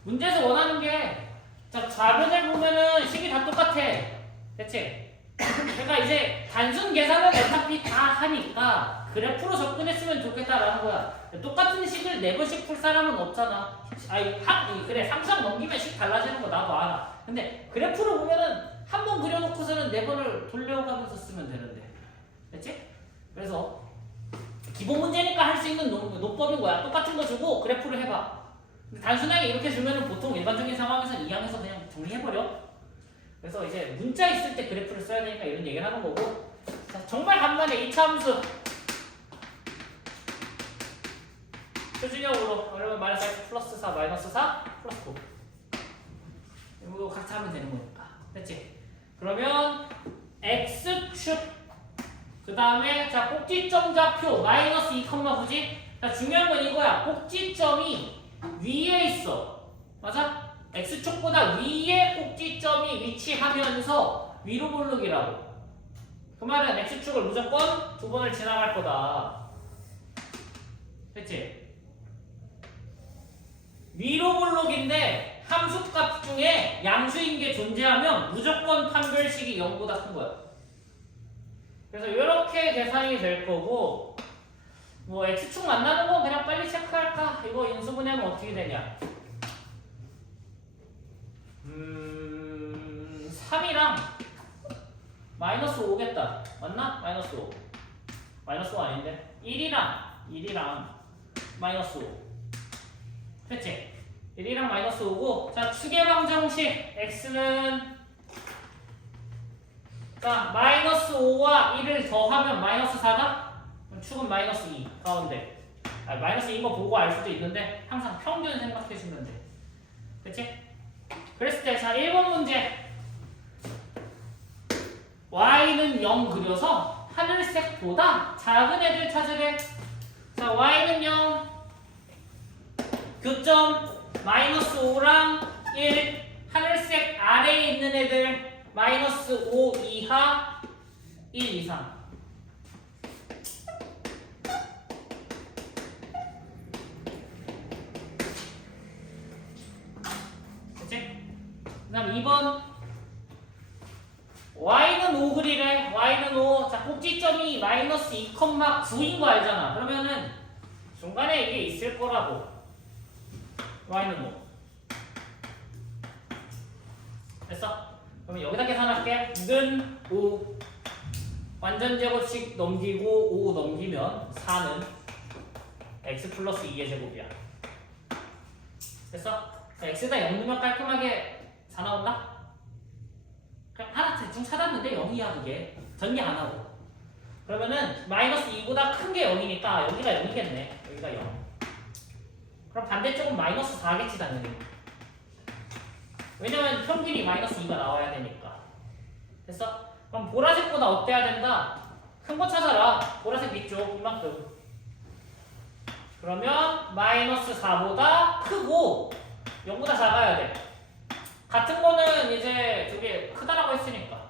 문제에서 원하는 게 자, 좌변을 보면은 식이 다 똑같아. 대체 그러니까 이제 단순 계산은 어차피 다 하니까 그래프로 접근했으면 좋겠다라는 거야. 똑같은 식을 4번씩 풀 사람은 없잖아. 그래 3상 넘기면 식 달라지는 거 나도 알아. 근데 그래프로 보면은 한 번 그려놓고서는 4번을 돌려가면서 쓰면 되는데. 됐지? 그래서 기본 문제니까 할 수 있는 노법인 거야. 똑같은 거 주고 그래프를 해봐. 근데 단순하게 이렇게 주면은 보통 일반적인 상황에서는 2항에서 그냥 정리해버려. 그래서 이제 문자 있을 때 그래프를 써야 되니까 이런 얘기를 하는 거고. 자, 정말 간만에 2차 함수. 표준형으로 그러면 마이너스 x 플러스 4 마이너스 4 플러스 9. 이거 같이 하면 되는 거니까. 됐지? 그러면 x축 그 다음에 자 꼭지점 좌표 마이너스 2, 그지? 자 중요한 건 이거야. 꼭지점이 위에 있어. 맞아? x축보다 위에 꼭지점이 위치하면서 위로 볼록이라고. 그 말은 x축을 무조건 2번을 지나갈 거다. 됐지? 위로 볼록인데 함수값 중에 양수인 게 존재하면 무조건 판별식이 0보다 큰 거야. 그래서 이렇게 계산이 될 거고, 뭐 x축 만나는 건 그냥 빨리 체크할까? 이거 인수분해하면 어떻게 되냐? 3이랑 마이너스 5겠다. 맞나? 마이너스 5. 마이너스 5 아닌데? 1이랑 마이너스 5. 됐지? 1이랑 마이너스 5고, 자, 추계방정식 x는, 자, 마이너스 5와 1을 더하면 마이너스 4다? 그럼 축은 마이너스 2 가운데. 마이너스 2인 거 보고 알 수도 있는데 항상 평균 생각해 주면 돼. 그치? 그랬을 때, 자, 1번 문제. y는 0 그려서 하늘색보다 작은 애들 찾으래. 자, y는 0, 교점 마이너스 5랑 1, 하늘색 아래에 있는 애들 마이너스 5 이하, 1 이상. 그치? 그 다음 2번 y는 5 그리래. y는 5. 자, 꼭지점이 마이너스 2,9인 거 알잖아. 그러면은 중간에 이게 있을 거라고. y는 5. 됐어? 그러면 여기다 계산할게. 는 5. 완전 제곱식 넘기고 5 넘기면 4는 x 플러스 2의 제곱이야. 됐어? 자, x에다 0 넣으면 깔끔하게 4 나온다? 그냥 하나 대충 찾았는데 0이야 그게. 전개 안 하고. 그러면은 마이너스 2보다 큰 게 0이니까 여기가 0이겠네. 여기가 0. 그럼 반대쪽은 마이너스 4겠지 당연히. 왜냐면 평균이 마이너스 2가 나와야 되니까. 됐어? 그럼 보라색보다 어때야 된다? 큰 거 찾아라. 보라색 위쪽 이만큼. 그러면 마이너스 4보다 크고 0보다 작아야 돼. 같은 거는 이제 저게 크다라고 했으니까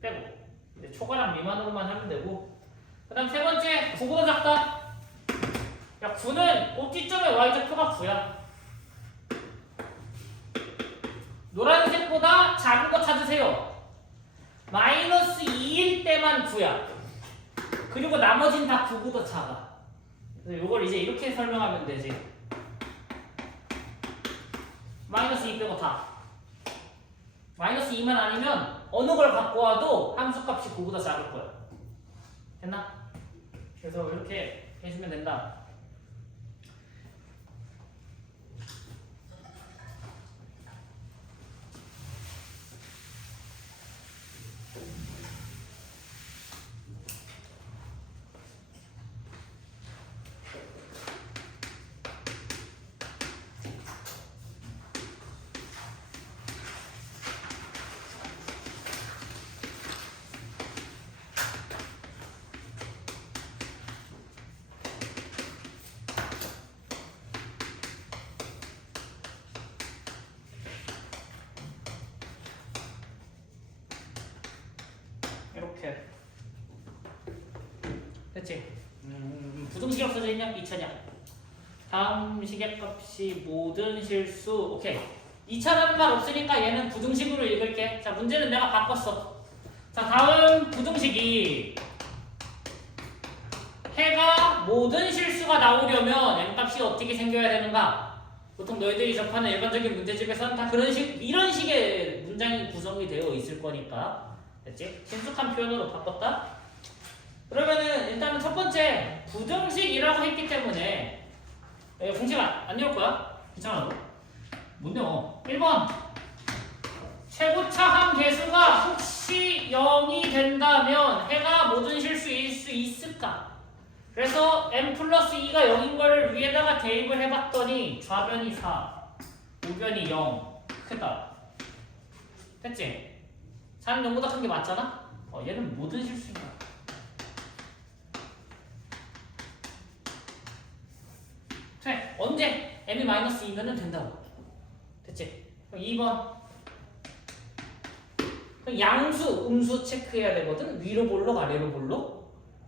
빼고 이제 초과랑 미만으로만 하면 되고. 그 다음 세 번째 9보다 작다. 야 9는 꼭지점의 y좌표가 9야. 노란색보다 작은 거 찾으세요. 마이너스 2일 때만 9야. 그리고 나머진 다 9보다 작아. 그래서 이걸 이제 이렇게 설명하면 되지. 마이너스 2 빼고 다. 마이너스 2만 아니면 어느 걸 갖고 와도 함수값이 9보다 작을 거야. 됐나? 그래서 이렇게 해주면 된다. 이렇게 됐지? 부등식 없어져 있냐? 2차냐? 다음 시계값이 모든 실수. 오케이. 2차라는 말 없으니까 얘는 부등식으로 읽을게. 자, 문제는 내가 바꿨어. 자, 다음 부등식이 해가 모든 실수가 나오려면 n값이 어떻게 생겨야 되는가? 보통 너희들이 접하는 일반적인 문제집에서는 다 이런 식의 문장이 구성이 되어 있을 거니까. 됐지? 친숙한 표현으로 바꿨다? 그러면은 일단은 첫 번째 부등식이라고 했기 때문에 공식 안 외울 거야? 괜찮아 너? 못 외워. 1번 최고차 함 개수가 혹시 0이 된다면 해가 모든 실수일 수 있을까? 그래서 n 플러스 2가 0인 걸 위에다가 대입을 해봤더니 좌변이 4, 우변이 0 크다. 됐지? 4는 0보다 큰 게 맞잖아? 얘는 모든 실수인가? 돼. 언제? n이 마이너스 2면은 된다고. 됐지? 그럼 2번 그럼 양수, 음수 체크해야 되거든? 위로 볼록, 아래로 볼록?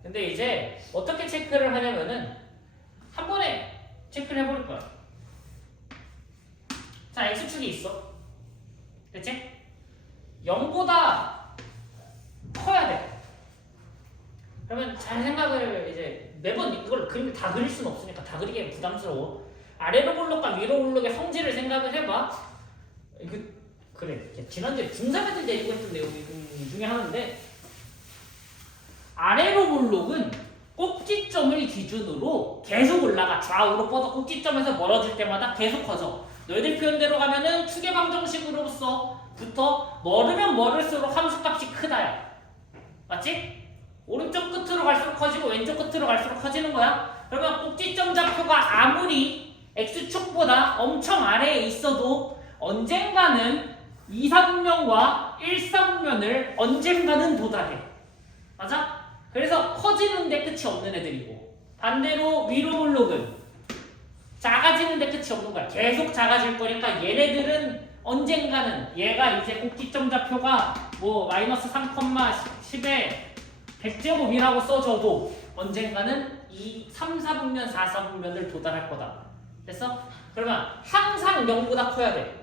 근데 이제 어떻게 체크를 하냐면은 한 번에 체크를 해볼 거야. 자, x축이 있어. 됐지? 0보다 커야 돼. 그러면 잘 생각을 이제 매번 이걸 그림을 다 그릴 수는 없으니까 다 그리기엔 부담스러워. 아래로 볼록과 위로 볼록의 성질을 생각을 해봐. 이거 그래. 지난주에 중3 애들 데리고 했던 내용 중에 하나인데 아래로 볼록은 꼭지점을 기준으로 계속 올라가. 좌우로 뻗어 꼭지점에서 멀어질 때마다 계속 커져. 너희들 표현대로 가면은 추계방정식으로서부터 멀으면 멀을수록 함수값이 크다야. 맞지? 오른쪽 끝으로 갈수록 커지고 왼쪽 끝으로 갈수록 커지는 거야. 그러면 꼭지점 좌표가 아무리 x축보다 엄청 아래에 있어도 언젠가는 2사분면과 1사분면을 언젠가는 도달해. 맞아? 그래서 커지는데 끝이 없는 애들이고 반대로 위로 볼록은 작아지는데 끝이 없는 거야. 계속 작아질 거니까 얘네들은 언젠가는 얘가 이제 꼭지점 좌표가 뭐 마이너스 3,10에 100제곱이라고 써줘도 언젠가는 이 3, 4분면, 4, 4분면을 도달할 거다. 됐어? 그러면 항상 0보다 커야 돼.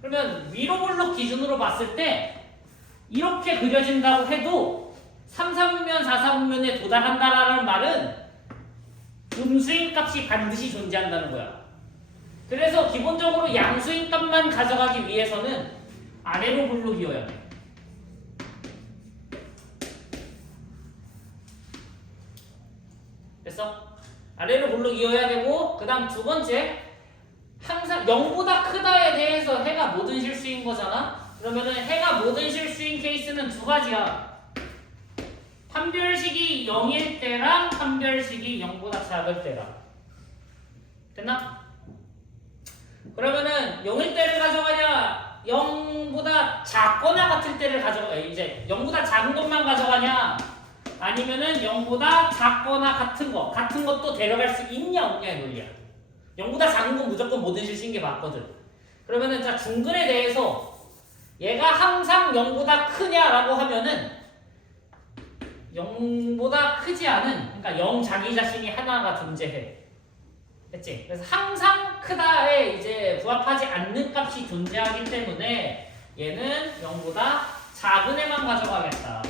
그러면 위로 볼록 기준으로 봤을 때 이렇게 그려진다고 해도 3, 4분면, 4, 4분면에 도달한다라는 말은 음수인 값이 반드시 존재한다는 거야. 그래서 기본적으로 양수인 값만 가져가기 위해서는 아래로 볼록이어야 돼. 됐어? 아래로 볼록이어야 되고 그 다음 두 번째 항상 0보다 크다에 대해서 해가 모든 실수인 거잖아? 그러면은 해가 모든 실수인 케이스는 두 가지야. 판별식이 0일 때랑 판별식이 0보다 작을 때랑. 됐나? 그러면은 0일 때를 가져가냐 0보다 작거나 같을 때를 가져가. 이제 0보다 작은 것만 가져가냐 아니면은 0보다 작거나 같은 것도 데려갈 수 있냐 없냐의 논리야. 0보다 작은 건 무조건 모든 실수인 게 맞거든. 그러면은 자 중근에 대해서 얘가 항상 0보다 크냐라고 하면은 0보다 크지 않은, 그러니까 0 자기 자신이 하나가 존재해. 됐지? 그래서 항상 크다에 이제 부합하지 않는 값이 존재하기 때문에 얘는 0보다 작은 애만 가져가겠다.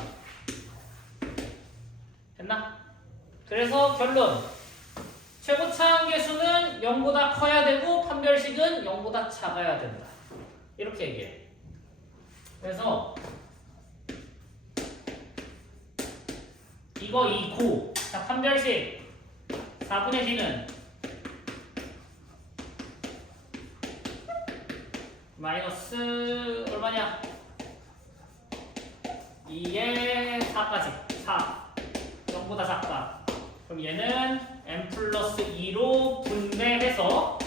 됐나? 그래서 결론. 최고차항계수는 0보다 커야 되고 판별식은 0보다 작아야 된다. 이렇게 얘기해. 그래서 이거 2고 자 판별식 4분의 g는 마이너스 얼마냐 2에 4까지 4 0보다 작다. 그럼 얘는 n 플러스 2로 분배해서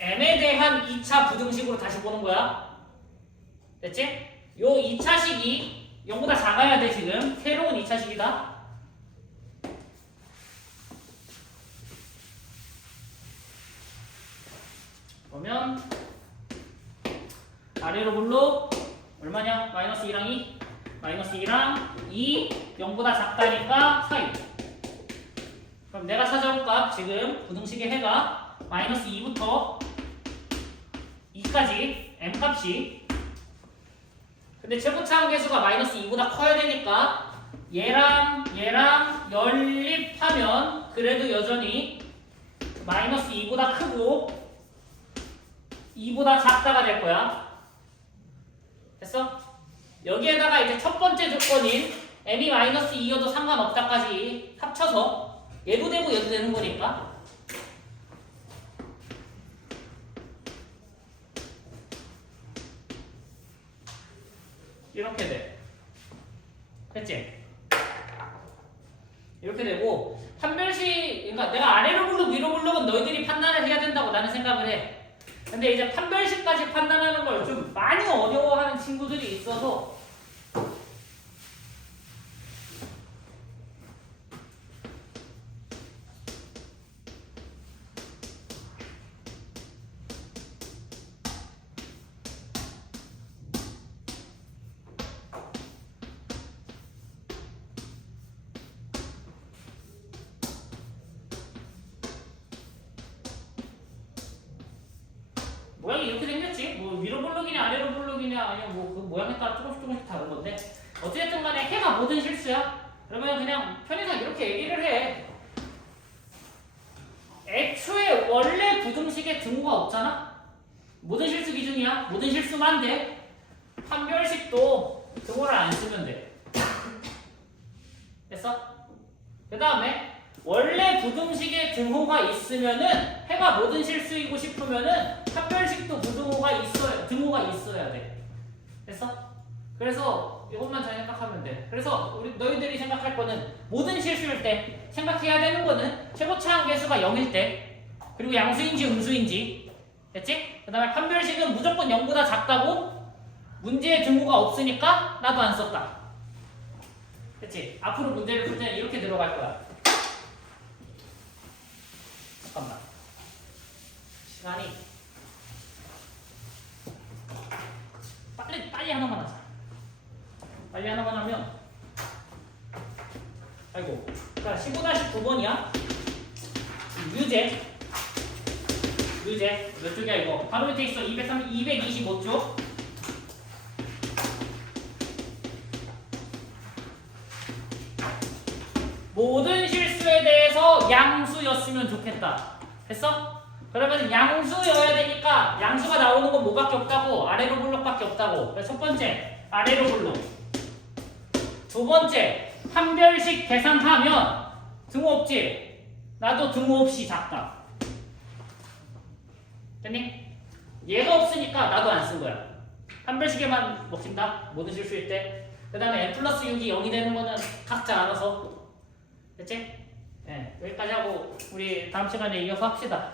m에 대한 2차 부등식으로 다시 보는 거야. 됐지? 요 2차식이 0보다 작아야 돼. 지금 새로운 2차식이다. 그러면 아래로 볼록 얼마냐? 마이너스 2랑 2 마이너스 2랑 2 0보다 작다니까 사이. 그럼 내가 찾아올 값 지금 부등식의 해가 마이너스 2부터 2까지 m값이 근데 최고차항 계수가 마이너스 2보다 커야 되니까 얘랑 연립하면 그래도 여전히 마이너스 2보다 크고 2보다 작다가 될 거야. 됐어? 여기에다가 이제 첫 번째 조건인 m이 마이너스 2여도 상관없다까지 합쳐서 얘도 되고 얘도 되는 거니까 이렇게 돼. 됐지? 이렇게 되고 판별식, 그러니까 내가 아래로 볼록 위로 볼록은 너희들이 판단을 해야 된다고 나는 생각을 해. 근데 이제 판별식까지 판단하는 걸 좀 많이 어려워하는 친구들이 있어서 모양이 이렇게 생겼지. 뭐 위로 볼록이냐 아래로 볼록이냐 아니면 뭐 그 모양에 따라 조금씩 다른 건데 어쨌든 간에 해가 모든 실수야. 그러면 그냥 편의상 이렇게 얘기를 해. 애초에 원래 부등식에 등호가 없잖아. 모든 실수 기준이야. 모든 실수만 돼. 판별식도 등호를 안 쓰면 돼. 됐어? 그 다음에 원래 부등식에 등호가 있으면은 해가 모든 실수이고 싶으면은 판별식도 등호가 있어야 돼. 됐어? 그래서 이것만 잘 생각하면 돼. 그래서 우리 너희들이 생각할 거는 모든 실수일 때 생각해야 되는 거는 최고차항 계수가 0일 때 그리고 양수인지 음수인지 됐지? 그 다음에 판별식은 무조건 0보다 작다고 문제에 등호가 없으니까 나도 안 썼다. 됐지? 앞으로 문제를 풀 때는 이렇게 들어갈 거야. 잠깐만. 시간이 빨리 하나만 하자. 빨리 하나만 하면 아이고. 자, 15-9번이야. 유제 몇 쪽이야 이거? 바로 밑에 있어. 225쪽. 모든 실수에 대해서 양수였으면 좋겠다. 됐어? 그러면 양수여야 되니까 양수가 나오는 건 뭐밖에 없다고? 아래로 볼록밖에 없다고. 그래서 첫 번째 아래로 볼록. 두 번째 판별식 계산하면 등호 없지? 나도 등호 없이 작다. 됐니? 얘가 없으니까 나도 안 쓴 거야. 판별식에만 먹힌다. 모든 실수일 때. 그 다음에 n+6이 0이 되는 거는 각자 알아서. 됐지? 네, 여기까지 하고 우리 다음 시간에 이어서 합시다.